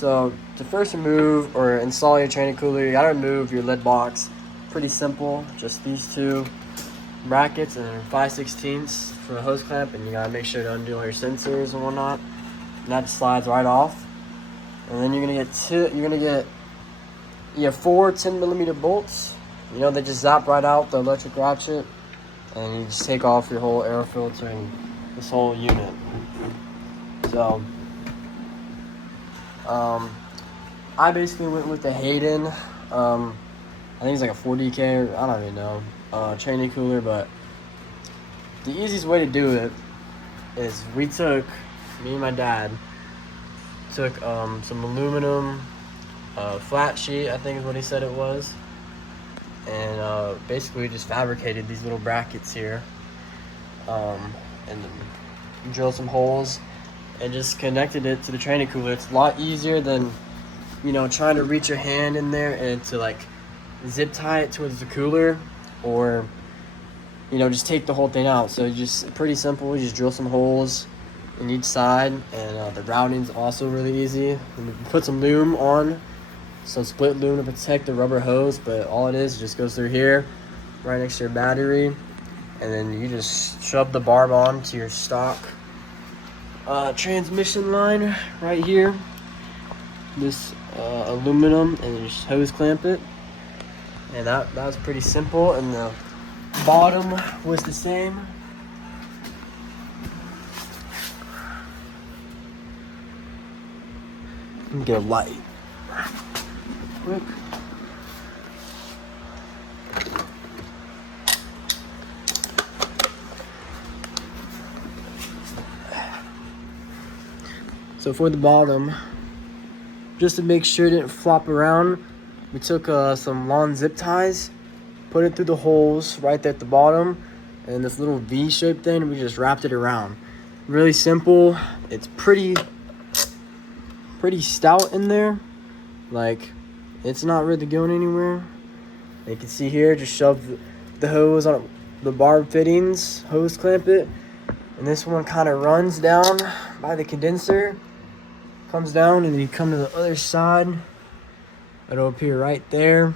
So to first remove or install your training cooler, you gotta remove your lid box. Pretty simple, just these two brackets and 5/16 for the hose clamp, and you gotta make sure to undo all your sensors and whatnot. And that slides right off. And then you're gonna get you have 4 10mm bolts. You know, they just zap right out the electric ratchet, and you just take off your whole air filter and this whole unit. So I basically went with the Hayden. I think it's like a 40K, or I don't even know, training cooler. But the easiest way to do it is me and my dad took some aluminum flat sheet, I think is what he said it was, and basically we just fabricated these little brackets here, and drilled some holes and just connected it to the training cooler. It's a lot easier than, you know, trying to reach your hand in there and to like zip tie it towards the cooler, or, you know, just take the whole thing out. So just pretty simple. You just drill some holes in each side, and the routing's also really easy. And we put some loom on, some split loom to protect the rubber hose, but all it is just goes through here, right next to your battery, and then you just shove the barb on to your stock transmission line right here, this aluminum, and you just hose clamp it. And that was pretty simple. And the bottom was the same. Let me get a light quick. So for the bottom, just to make sure it didn't flop around, we took some lawn zip ties, put it through the holes right there at the bottom, and this little V-shaped thing, we just wrapped it around. Really simple. It's pretty stout in there. Like, it's not really going anywhere. You can see here, just shove the hose on the barb fittings, hose clamp it, and this one kind of runs down by the condenser, comes down, and then you come to the other side. It'll appear right there.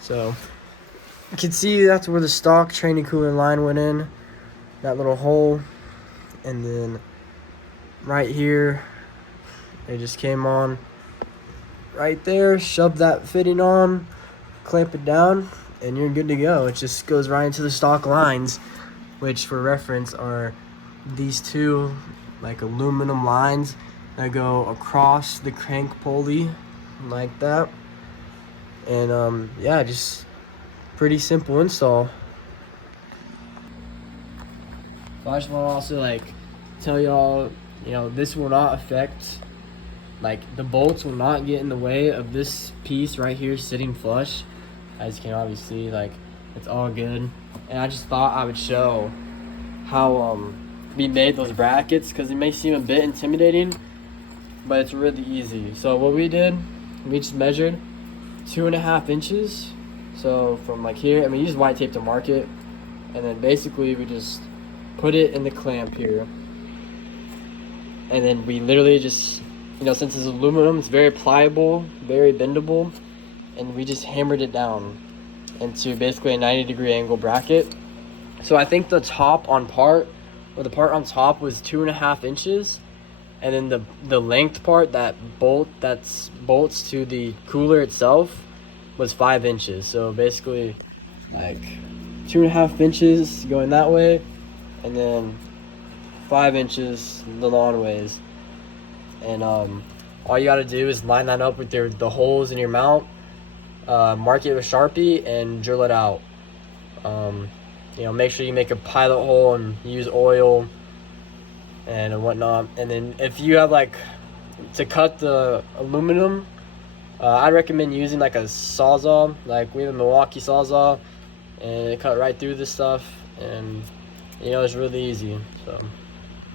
So you can see that's where the stock training cooler line went in, that little hole. And then right here, it just came on right there. Shove that fitting on, clamp it down, and you're good to go. It just goes right into the stock lines, which for reference are these two like aluminum lines that go across the crank pulley like that. And yeah, just pretty simple install. So I just want to also like tell y'all, you know, this will not affect, like, the bolts will not get in the way of this piece right here sitting flush. As you can obviously see, like, it's all good. And I just thought I would show how we made those brackets, because it may seem a bit intimidating, but it's really easy. So what we did, we just measured 2.5 inches. So from like here, I mean, you just white tape to mark it, and then basically we just put it in the clamp here, and then we literally just, you know, since it's aluminum, it's very pliable, very bendable, and we just hammered it down into basically a 90-degree angle bracket. So I think the top on part, or the part on top, was 2.5 inches, and then the length part that bolts to the cooler itself was 5 inches. So basically like 2.5 inches going that way, and then 5 inches the long ways. And all you got to do is line that up with the holes in your mount, mark it with Sharpie, and drill it out. You know, make sure you make a pilot hole and use oil and whatnot. And then if you have, like, to cut the aluminum, I recommend using like a sawzall. Like, we have a Milwaukee sawzall, and it cut right through this stuff, and, you know, it's really easy. So